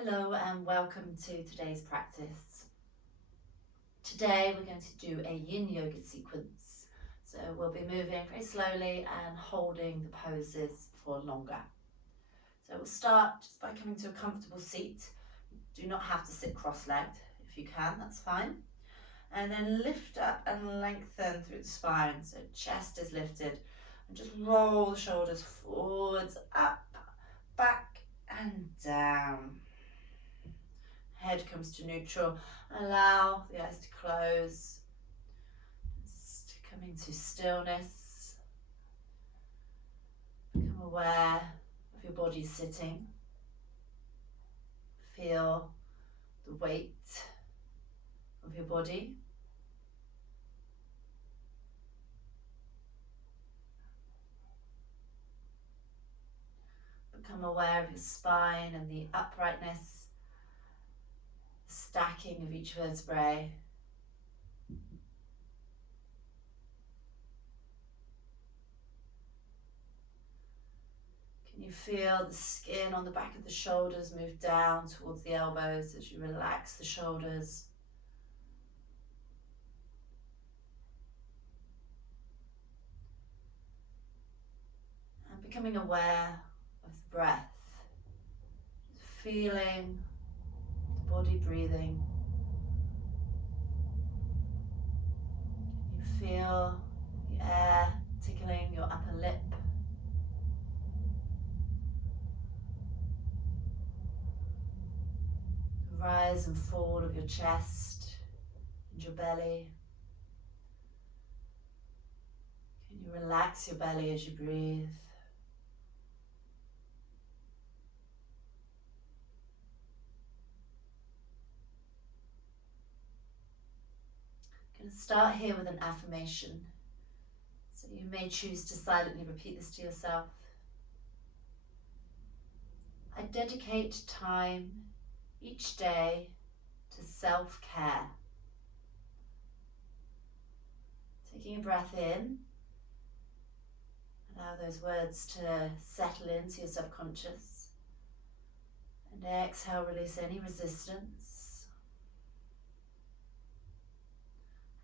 Hello and welcome to today's practice. Today we're going to do a yin yoga sequence. So we'll be moving very slowly and holding the poses for longer. So we'll start just by coming to a comfortable seat. Do not have to sit cross-legged. If you can, that's fine. And then lift up and lengthen through the spine. So chest is lifted. And just roll the shoulders forwards, up, back and down. Head comes to neutral. Allow the eyes to close. Just come into stillness. Become aware of your body sitting. Feel the weight of your body. Become aware of your spine and the uprightness, stacking of each vertebrae. Can you feel the skin on the back of the shoulders move down towards the elbows as you relax the shoulders? And becoming aware of the breath, feeling the body breathing. Can you feel the air tickling your upper lip? The rise and fall of your chest and your belly. Can you relax your belly as you breathe? I'm going to start here with an affirmation. So you may choose to silently repeat this to yourself. I dedicate time each day to self-care. Taking a breath in, allow those words to settle into your subconscious. And exhale, release any resistance.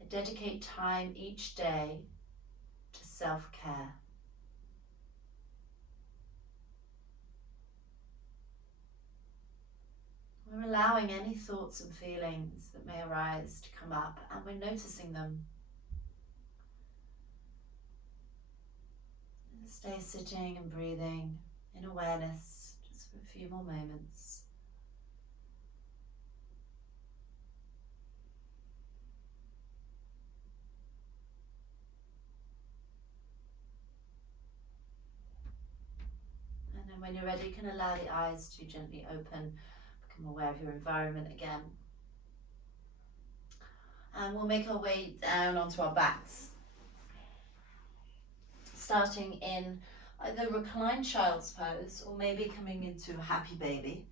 I dedicate time each day to self-care. We're allowing any thoughts and feelings that may arise to come up, and we're noticing them. Stay sitting and breathing in awareness just for a few more moments. And then when you're ready, you can allow the eyes to gently open, become aware of your environment again. And we'll make our way down onto our backs. Starting in either reclined child's pose or maybe coming into a happy baby.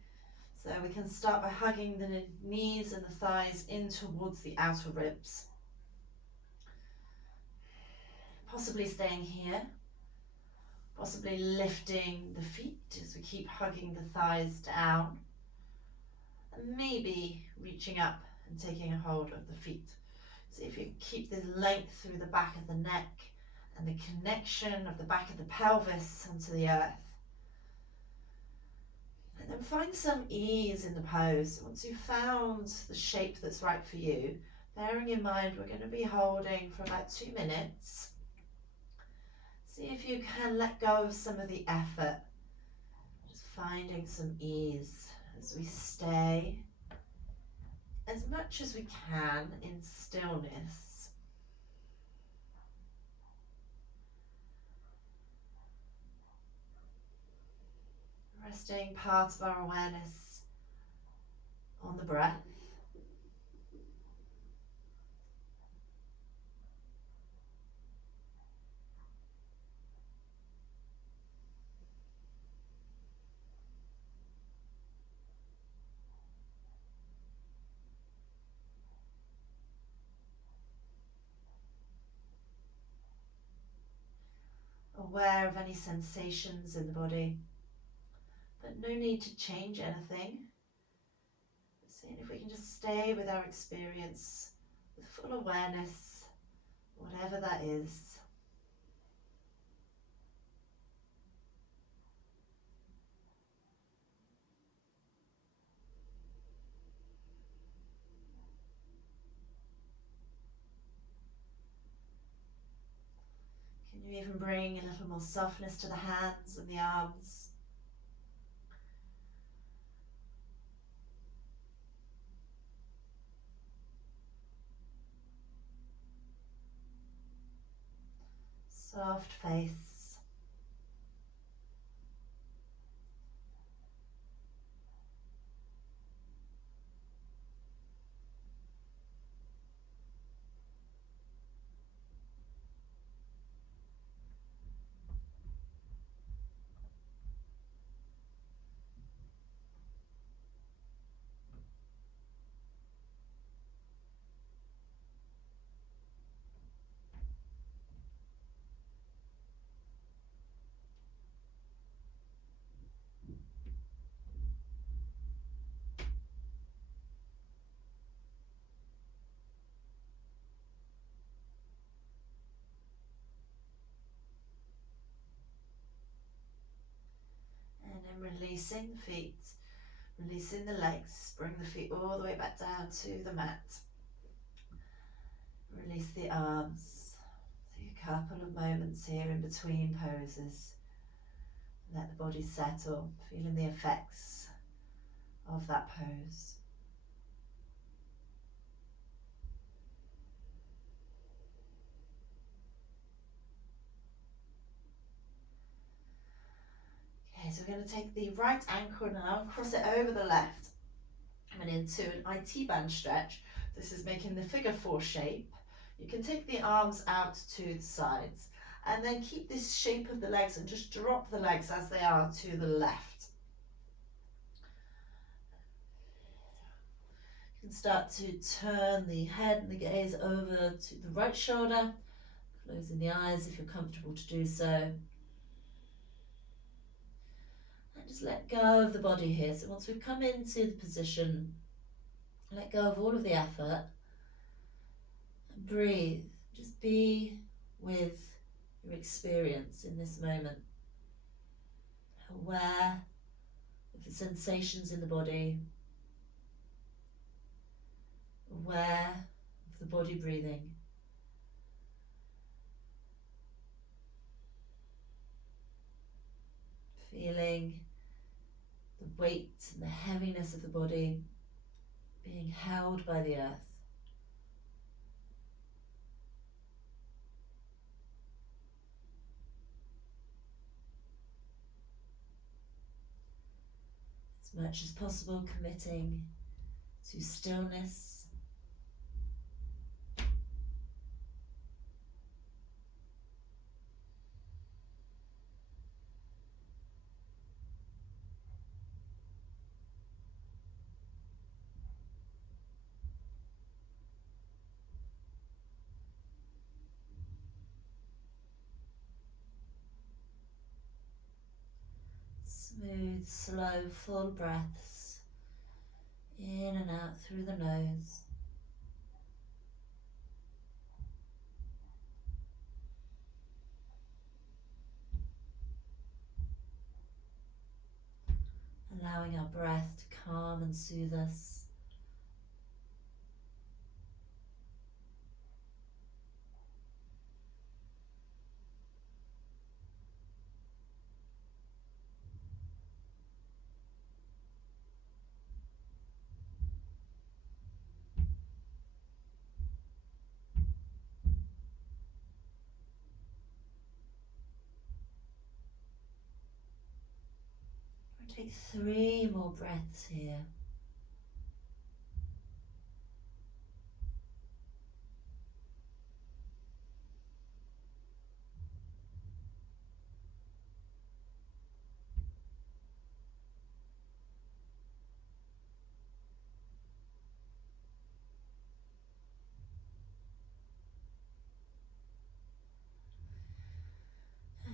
So we can start by hugging the knees and the thighs in towards the outer ribs. Possibly staying here. Possibly lifting the feet as we keep hugging the thighs down. And maybe reaching up and taking a hold of the feet. So if you keep this length through the back of the neck and the connection of the back of the pelvis onto the earth. And then find some ease in the pose. Once you've found the shape that's right for you, bearing in mind we're going to be holding for about 2 minutes. See if you can let go of some of the effort. Just finding some ease as we stay as much as we can in stillness. Resting part of our awareness on the breath. Aware of any sensations in the body, but no need to change anything. Seeing if we can just stay with our experience with full awareness, whatever that is. Can you even bring a little more softness to the hands and the arms? Soft face. And then releasing the feet, releasing the legs, bring the feet all the way back down to the mat. Release the arms. Take a couple of moments here in between poses. Let the body settle, feeling the effects of that pose. Okay, so we're going to take the right ankle now, cross it over the left, and into an IT band stretch. This is making the figure 4 shape. You can take the arms out to the sides and then keep this shape of the legs and just drop the legs as they are to the left. You can start to turn the head and the gaze over to the right shoulder, closing the eyes if you're comfortable to do so. And just let go of the body here. So once we've come into the position, let go of all of the effort and breathe. Just be with your experience in this moment. Aware of the sensations in the body. Aware of the body breathing. Feeling the weight and the heaviness of the body being held by the earth. As much as possible, committing to stillness. Smooth, slow, full breaths in and out through the nose. Allowing our breath to calm and soothe us. We'll take 3 more breaths here.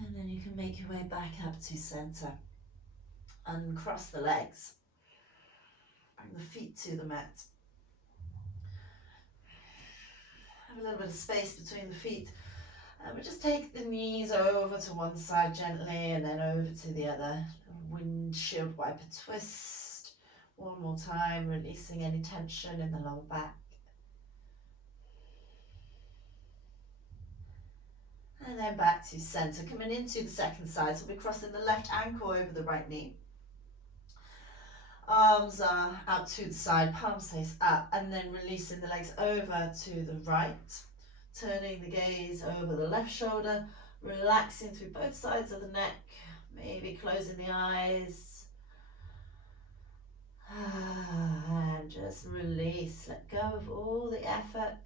And then you can make your way back up to center. Uncross the legs. Bring the feet to the mat. Have a little bit of space between the feet. And we just take the knees over to one side gently and then over to the other. Windshield wiper twist. One more time, releasing any tension in the lower back. And then back to center, coming into the second side. So we're crossing the left ankle over the right knee. Arms are out to the side, palms face up, and then releasing the legs over to the right. Turning the gaze over the left shoulder, relaxing through both sides of the neck, maybe closing the eyes. And just release, let go of all the effort.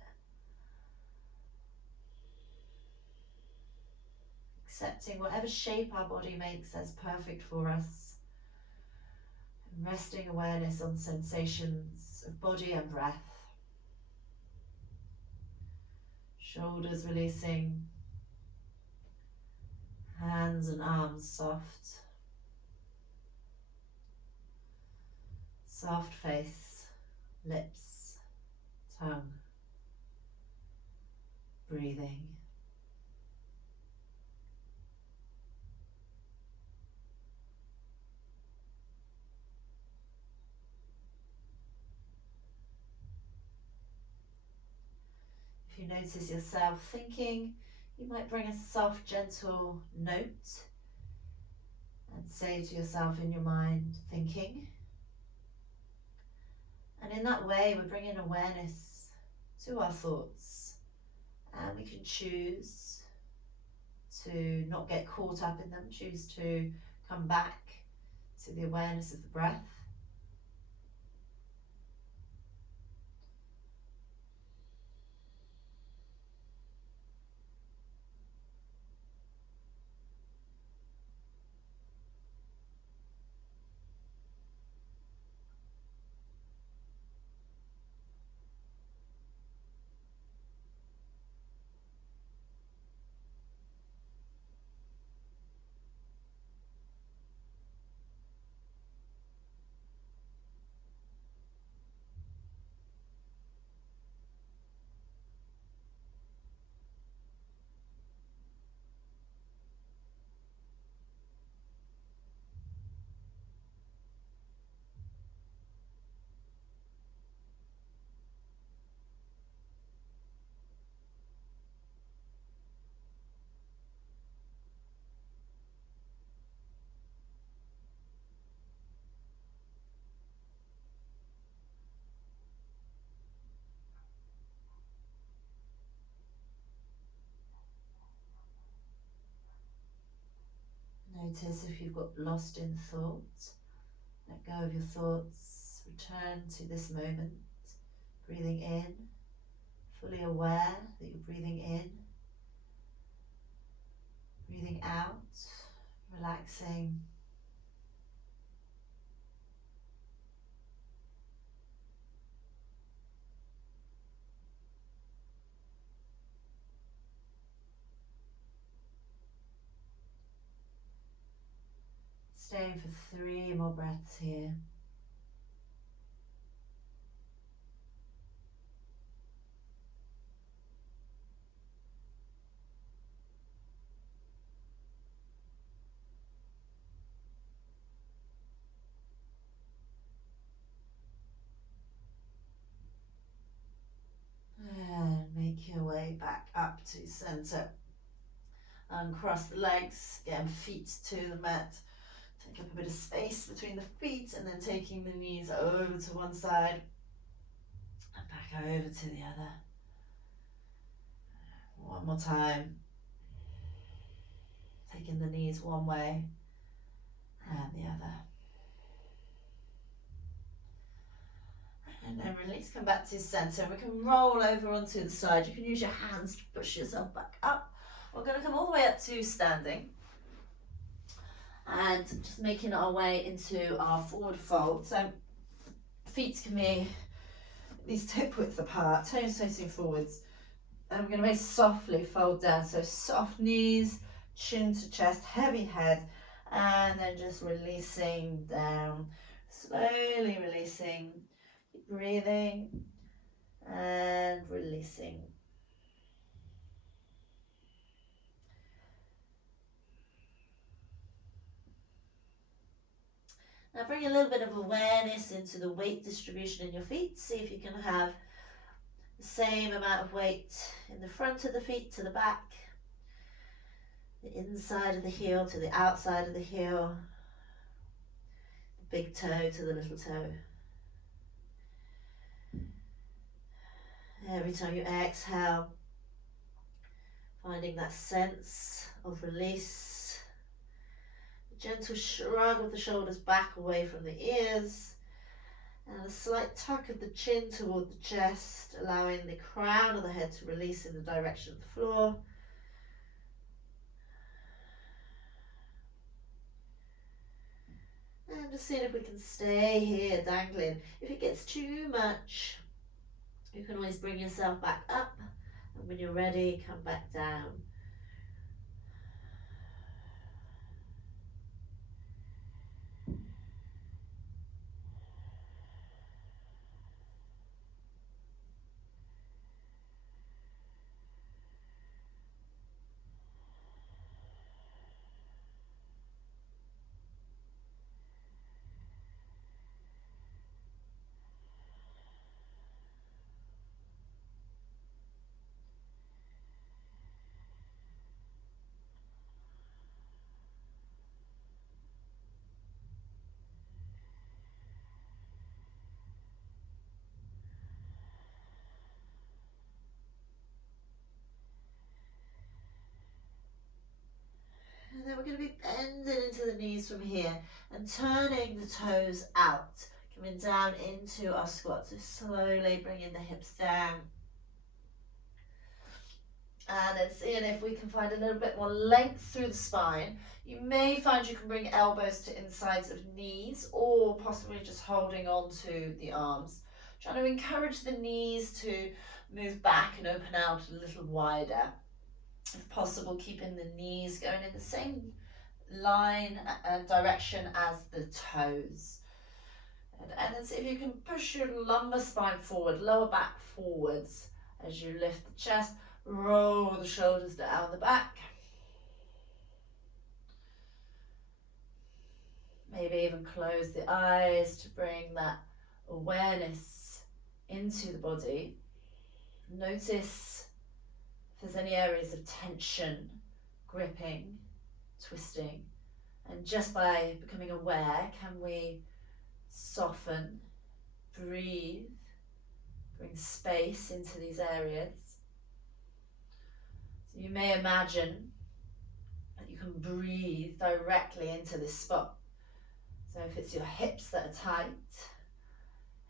Accepting whatever shape our body makes as perfect for us. And resting awareness on sensations of body and breath. Shoulders releasing, hands and arms soft. Soft face, lips, tongue, breathing. If you notice yourself thinking, you might bring a soft, gentle note and say to yourself in your mind, thinking. And in that way, we're bringing awareness to our thoughts, and we can choose to not get caught up in them, choose to come back to the awareness of the breath. Notice if you've got lost in thought, let go of your thoughts, return to this moment, breathing in, fully aware that you're breathing in, breathing out, relaxing. Staying for 3 more breaths here. And make your way back up to center. Uncross the legs, again feet to the mat. Take up a bit of space between the feet and then taking the knees over to one side and back over to the other. One more time. Taking the knees one way and the other. And then release, come back to center. We can roll over onto the side. You can use your hands to push yourself back up. We're going to come all the way up to standing. And just making our way into our forward fold. So feet can be at least hip width apart, toes facing forwards. And we're going to very softly fold down. So soft knees, chin to chest, heavy head. And then just releasing down Slowly releasing, keep breathing and releasing. Now bring a little bit of awareness into the weight distribution in your feet. See if you can have the same amount of weight in the front of the feet to the back, the inside of the heel to the outside of the heel, the big toe to the little toe. Every time you exhale, finding that sense of release, a gentle shrug of the shoulders back away from the ears, and a slight tuck of the chin toward the chest, allowing the crown of the head to release in the direction of the floor. And just seeing if we can stay here dangling. If it gets too much, you can always bring yourself back up, and when you're ready, come back down. And then we're going to be bending into the knees from here and turning the toes out, coming down into our squat. So slowly bringing the hips down. And then seeing if we can find a little bit more length through the spine. You may find you can bring elbows to insides of knees, or possibly just holding on to the arms. Trying to encourage the knees to move back and open out a little wider. If possible, keeping the knees going in the same line and direction as the toes. And then see if you can push your lumbar spine forward, lower back forwards as you lift the chest. Roll the shoulders down the back. Maybe even close the eyes to bring that awareness into the body. Notice if there's any areas of tension, gripping, twisting. And just by becoming aware, can we soften, breathe, bring space into these areas. So you may imagine that you can breathe directly into this spot. So if it's your hips that are tight,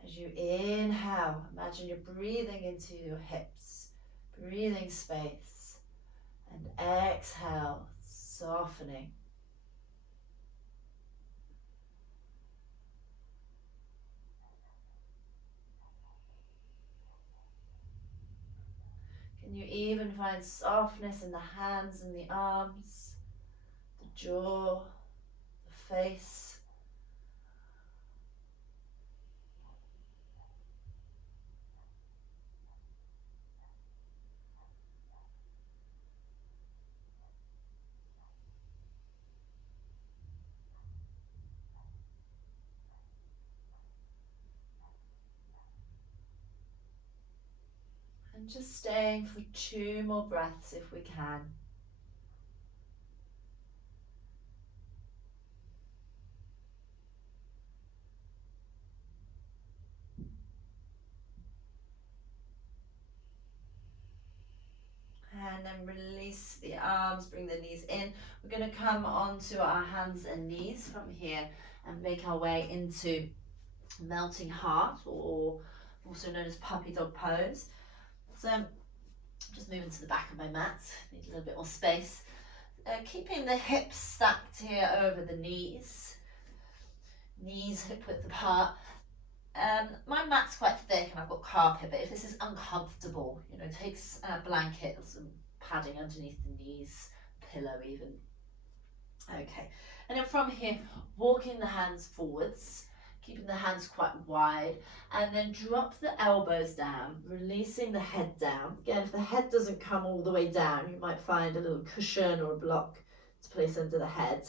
as you inhale, imagine you're breathing into your hips, breathing space, and exhale, softening. Can you even find softness in the hands and the arms, the jaw, the face? And just staying for 2 more breaths if we can. And then release the arms, bring the knees in. We're going to come onto our hands and knees from here and make our way into melting heart, or also known as puppy dog pose. So just moving to the back of my mat, need a little bit more space. Keeping the hips stacked here over the knees hip width apart. My mat's quite thick and I've got carpet, but if this is uncomfortable, take a blanket or some padding underneath the knees, pillow even. Okay, and then from here, walking the hands forwards, keeping the hands quite wide, and then drop the elbows down, releasing the head down. Again, if the head doesn't come all the way down, you might find a little cushion or a block to place under the head.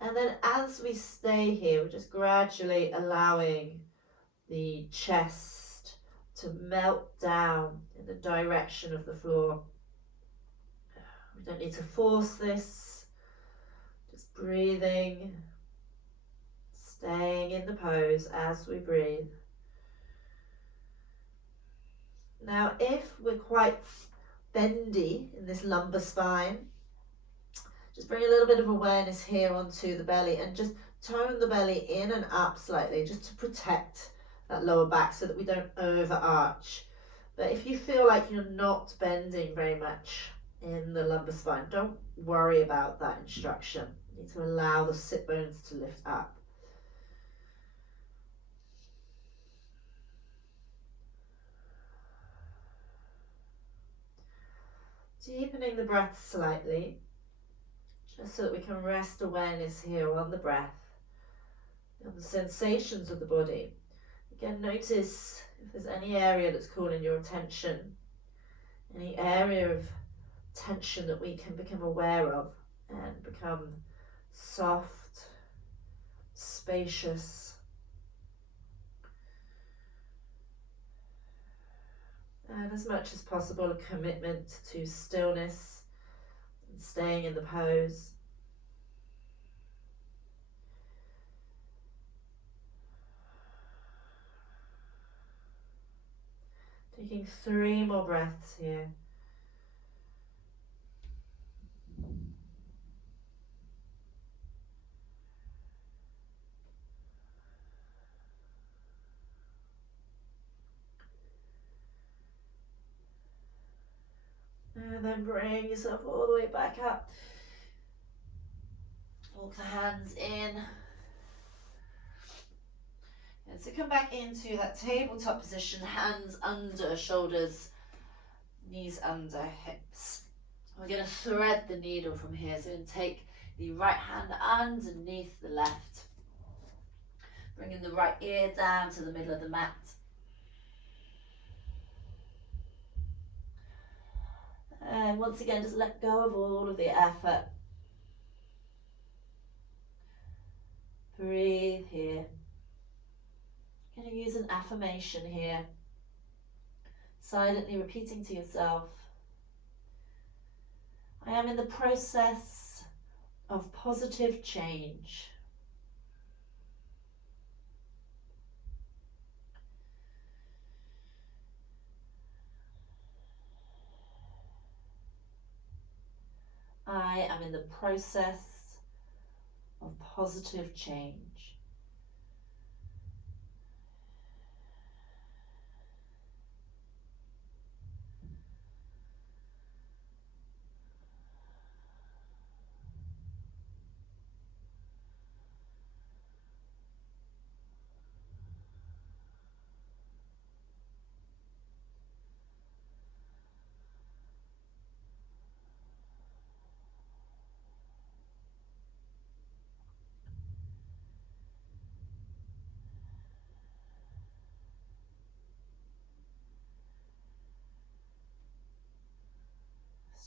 And then as we stay here, we're just gradually allowing the chest to melt down in the direction of the floor. We don't need to force this, just breathing, staying in the pose as we breathe. Now, if we're quite bendy in this lumbar spine, just bring a little bit of awareness here onto the belly and just tone the belly in and up slightly, just to protect that lower back so that we don't overarch. But if you feel like you're not bending very much in the lumbar spine, don't worry about that instruction. You need to allow the sit bones to lift up. Deepening the breath slightly, just so that we can rest awareness here on the breath, on the sensations of the body. Again, notice if there's any area that's calling your attention, any area of tension that we can become aware of and become soft, spacious, and as much as possible a commitment to stillness and staying in the pose. Taking 3 more breaths here. And then bring yourself all the way back up. Walk the hands in. And so come back into that tabletop position, hands under shoulders, knees under hips. We're going to thread the needle from here. So we're going to take the right hand underneath the left. Bringing the right ear down to the middle of the mat. And once again, just let go of all of the effort. Breathe here. Going to use an affirmation here. Silently repeating to yourself, I am in the process of positive change. I am in the process of positive change.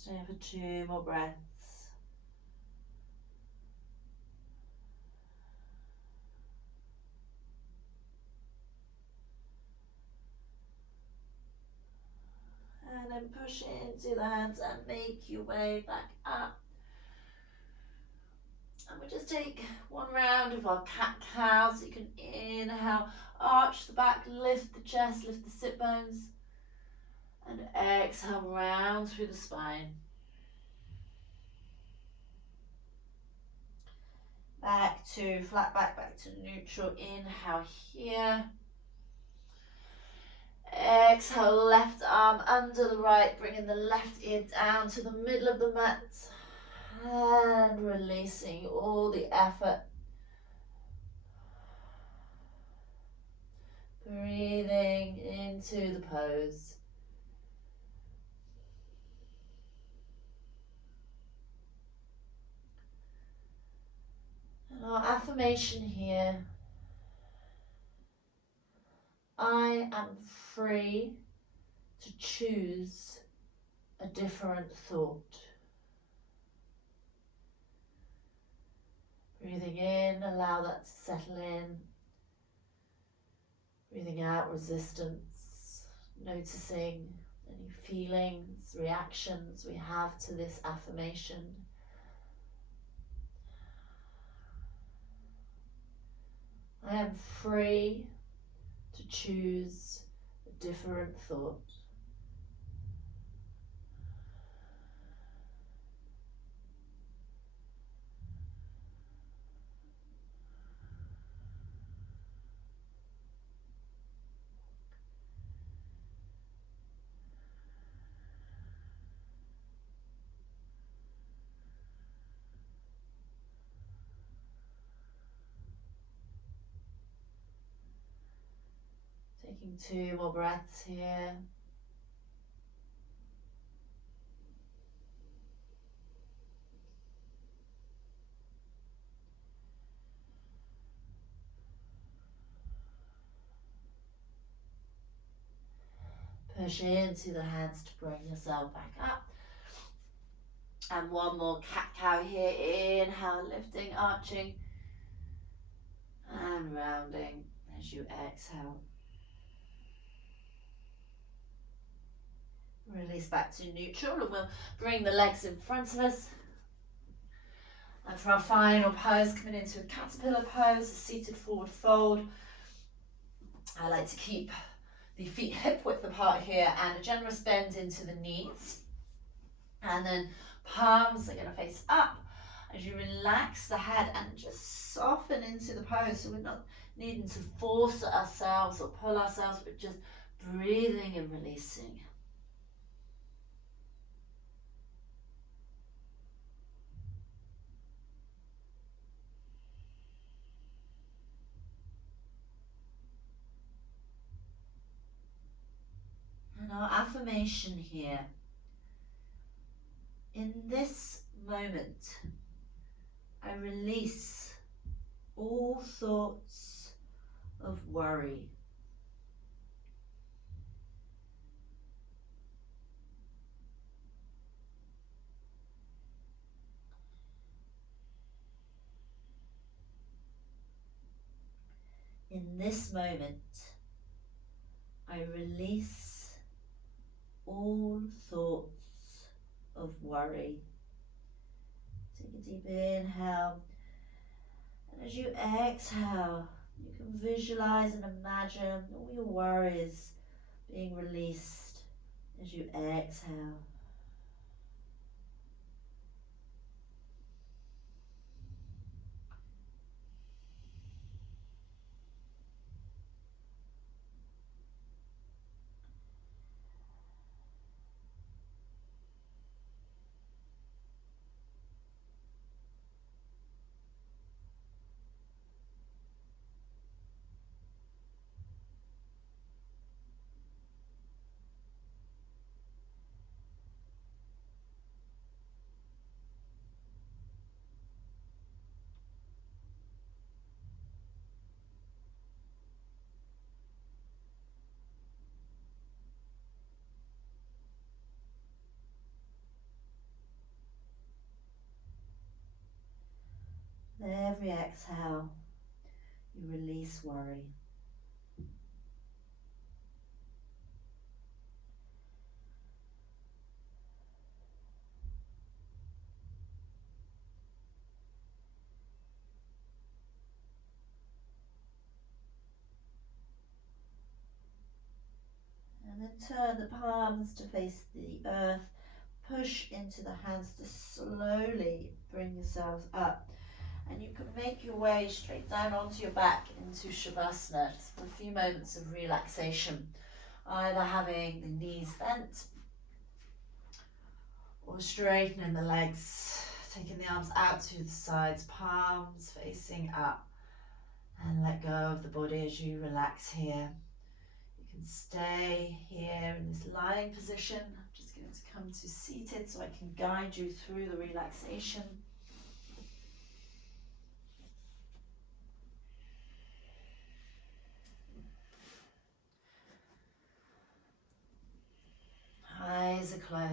Stay for 2 more breaths. And then push into the hands and make your way back up. And we'll just take 1 round of our cat-cow. So you can inhale, arch the back, lift the chest, lift the sit bones. And exhale, round through the spine. Back to flat back, back to neutral. Inhale here. Exhale, left arm under the right, bringing the left ear down to the middle of the mat. And releasing all the effort. Breathing into the pose. And our affirmation here I am free to choose a different thought. Breathing in, allow that to settle in. Breathing out, resistance, noticing any feelings, reactions we have to this affirmation. I am free to choose a different thought. Taking 2 more breaths here. Push into the hands to bring yourself back up. And 1 more cat-cow here. Inhale, lifting, arching, and rounding as you exhale. Release back to neutral, and we'll bring the legs in front of us. And for our final pose, coming into a caterpillar pose, a seated forward fold. I like to keep the feet hip width apart here and a generous bend into the knees. And then palms are going to face up as you relax the head and just soften into the pose. So we're not needing to force ourselves or pull ourselves, but just breathing and releasing. And our affirmation here, in this moment, I release all thoughts of worry. In this moment, I release all thoughts of worry. Take a deep inhale, and as you exhale, you can visualize and imagine all your worries being released as you exhale. With every exhale, you release worry. And then turn the palms to face the earth. Push into the hands to slowly bring yourselves up. And you can make your way straight down onto your back into Shavasana, just for a few moments of relaxation. Either having the knees bent or straightening the legs, taking the arms out to the sides, palms facing up, and let go of the body as you relax here. You can stay here in this lying position. I'm just going to come to seated so I can guide you through the relaxation.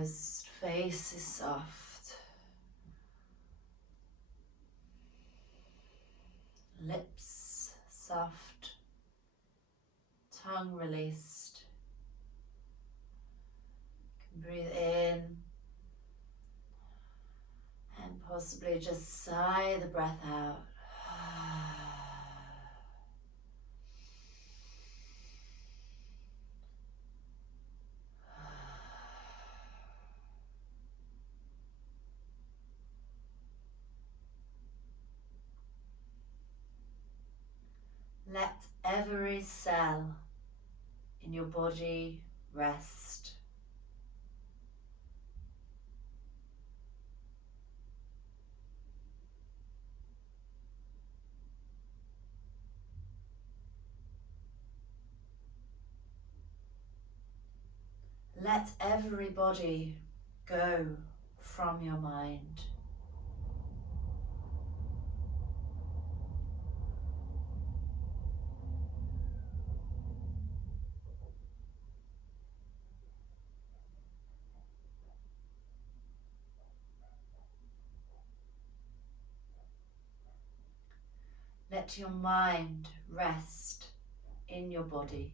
closed face is soft. Lips soft. Tongue released. You can breathe in and possibly just sigh the breath out. Let every cell in your body rest. Let everybody go from your mind. Let your mind rest in your body.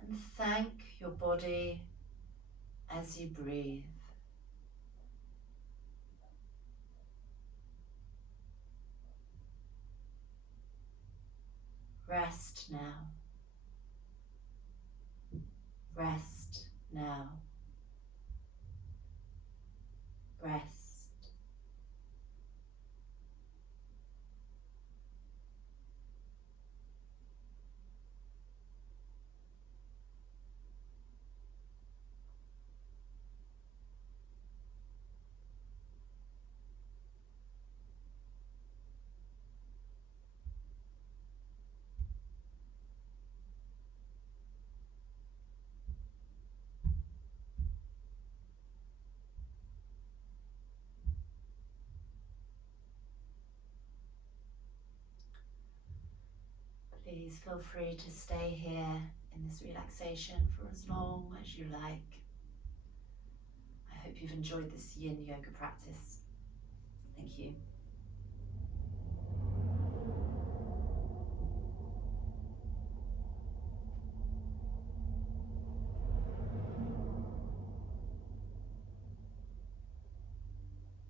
And thank your body as you breathe. Rest now. Rest now. Rest. Please feel free to stay here in this relaxation for as long as you like. I hope you've enjoyed this yin yoga practice. Thank you.